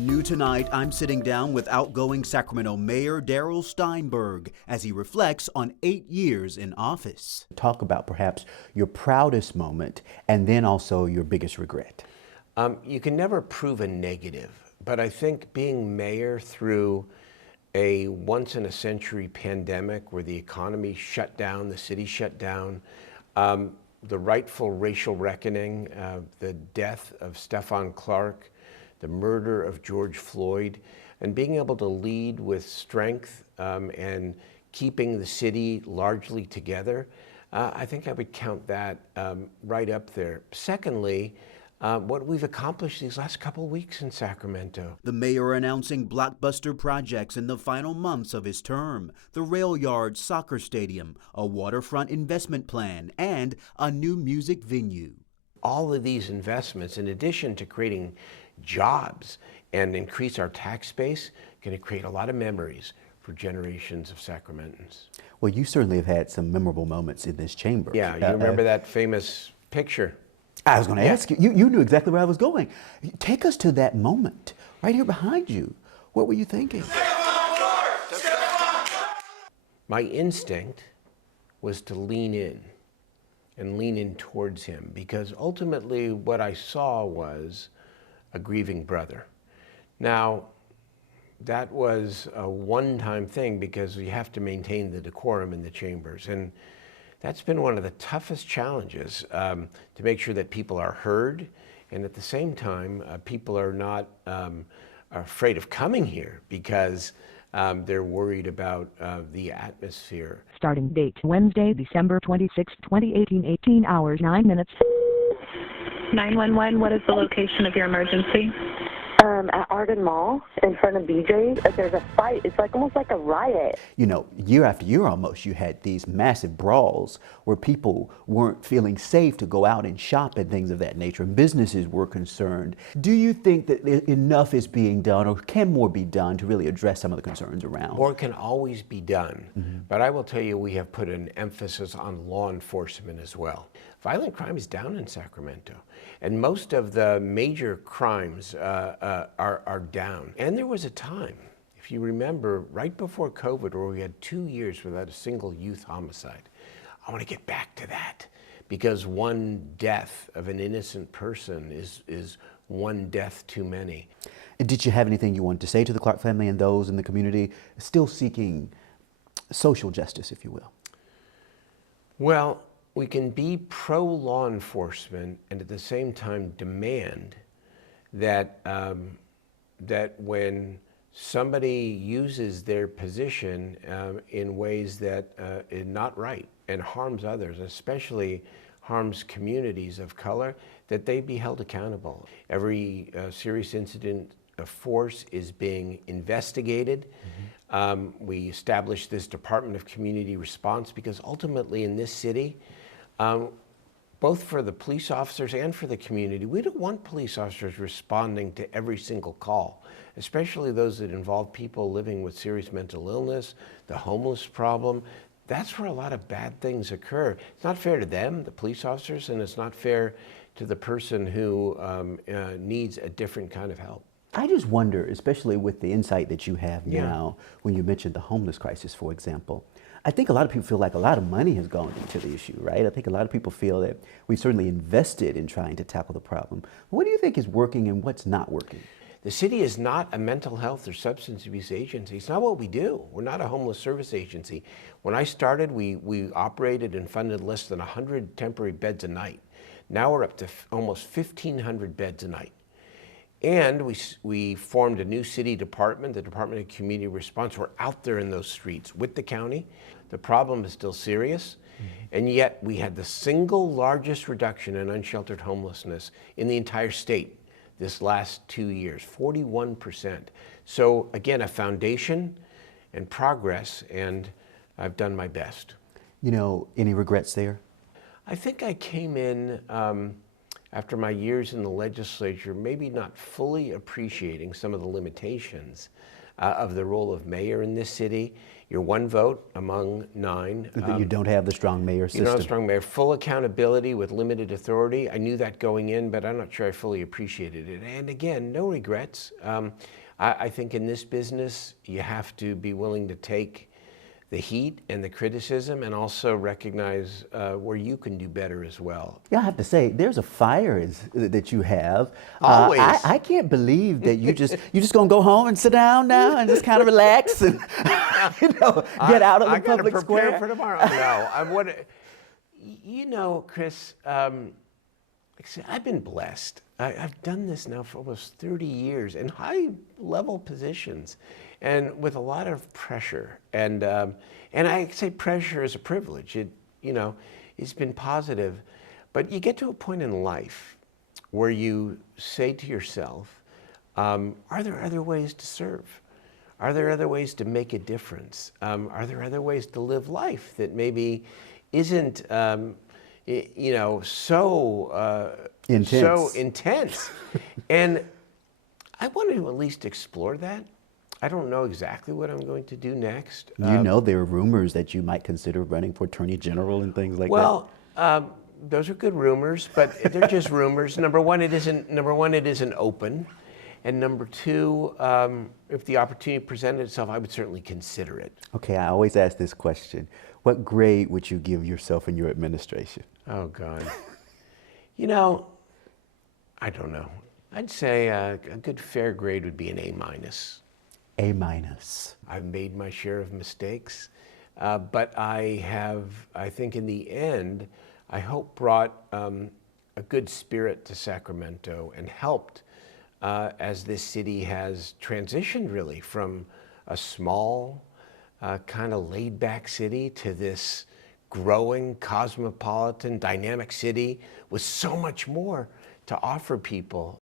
New tonight, I'm sitting down with outgoing Sacramento Mayor Darrell Steinberg as he reflects on 8 years in office. Talk about perhaps your proudest moment and then also your biggest regret. You can never prove a negative, but I think being mayor through a once-in-a-century pandemic where the economy shut down, the city shut down, the rightful racial reckoning, the death of Stephon Clark, the murder of George Floyd, and being able to lead with strength and keeping the city largely together, I think I would count that right up there. Secondly, what we've accomplished these last couple of weeks in Sacramento. The mayor announcing blockbuster projects in the final months of his term: the Rail Yard Soccer Stadium, a waterfront investment plan, and a new music venue. All of these investments, in addition to creating jobs and increase our tax base, going to create a lot of memories for generations of Sacramentans. Well, you certainly have had some memorable moments in this chamber. Yeah, you remember that famous picture? I was going to ask you. You knew exactly where I was going. Take us to that moment right here behind you. What were you thinking? My instinct was to lean in and lean in towards him, because ultimately what I saw was a grieving brother. Now, that was a one-time thing because you have to maintain the decorum in the chambers. And that's been one of the toughest challenges, to make sure that people are heard, and at the same time, people are not afraid of coming here because they're worried about the atmosphere. Starting date Wednesday, December 26, 2018, 18 hours, 9 minutes. 911, what is the location of your emergency? At Arden Mall, in front of BJ's, there's a fight. It's like almost like a riot. You know, year after year almost, you had these massive brawls where people weren't feeling safe to go out and shop and things of that nature, and businesses were concerned. Do you think that enough is being done, or can more be done to really address some of the concerns around? More can always be done, but I will tell you, we have put an emphasis on law enforcement as well. Violent crime is down in Sacramento, and most of the major crimes are down. And there was a time, if you remember, right before COVID, where we had 2 years without a single youth homicide. I want to get back to that, because one death of an innocent person is one death too many. And did you have anything you wanted to say to the Clark family and those in the community still seeking social justice, if you will? Well, we can be pro-law enforcement and at the same time demand that, that when somebody uses their position in ways that are not right and harms others, especially harms communities of color, that they be held accountable. Every serious incident of force is being investigated. We established this Department of Community Response because ultimately in this city, both for the police officers and for the community, we don't want police officers responding to every single call, especially those that involve people living with serious mental illness, the homeless problem. That's where a lot of bad things occur. It's not fair to them, the police officers, and it's not fair to the person who needs a different kind of help. I just wonder, especially with the insight that you have now, when you mentioned the homeless crisis, for example, I think a lot of people feel like a lot of money has gone into the issue, right? I think a lot of people feel that we've certainly invested in trying to tackle the problem. What do you think is working and what's not working? The city is not a mental health or substance abuse agency. It's not what we do. We're not a homeless service agency. When I started, we operated and funded less than 100 temporary beds a night. Now we're up to almost 1,500 beds a night. And we formed a new city department, the Department of Community Response. We're out there in those streets with the county. The problem is still serious, and yet we had the single largest reduction in unsheltered homelessness in the entire state this last 2 years, 41%. So again, a foundation and progress, and I've done my best. You know, any regrets there? I think I came in after my years in the legislature, maybe not fully appreciating some of the limitations of the role of mayor in this city. You're one vote among 9. You don't have the strong mayor system. You don't have strong mayor. Full accountability with limited authority. I knew that going in, but I'm not sure I fully appreciated it. And again, no regrets. I think in this business, you have to be willing to take the heat and the criticism, and also recognize where you can do better as well. Yeah, I have to say, there's a fire that you have. Always. I can't believe that you just gonna go home and sit down now and just kind of relax and get out of the public square. I gotta prepare for tomorrow. No, Chris. Like I said, I've been blessed. I've done this now for almost 30 years in high-level positions, and with a lot of pressure. And I say pressure is a privilege. It's been positive, but you get to a point in life where you say to yourself, "Are there other ways to serve? Are there other ways to make a difference? Are there other ways to live life that maybe isn't?" So intense. And I want to at least explore that. I don't know exactly what I'm going to do next. There are rumors that you might consider running for attorney general and things like that. Well, those are good rumors, but they're just rumors. Number one, it isn't open. And number two, if the opportunity presented itself, I would certainly consider it. Okay, I always ask this question. What grade would you give yourself in your administration? Oh, God. I don't know. I'd say a good fair grade would be an A-. A-. I've made my share of mistakes, but I think in the end, I hope brought a good spirit to Sacramento and helped as this city has transitioned really from a small, kind of laid-back city to this growing, cosmopolitan, dynamic city with so much more to offer people.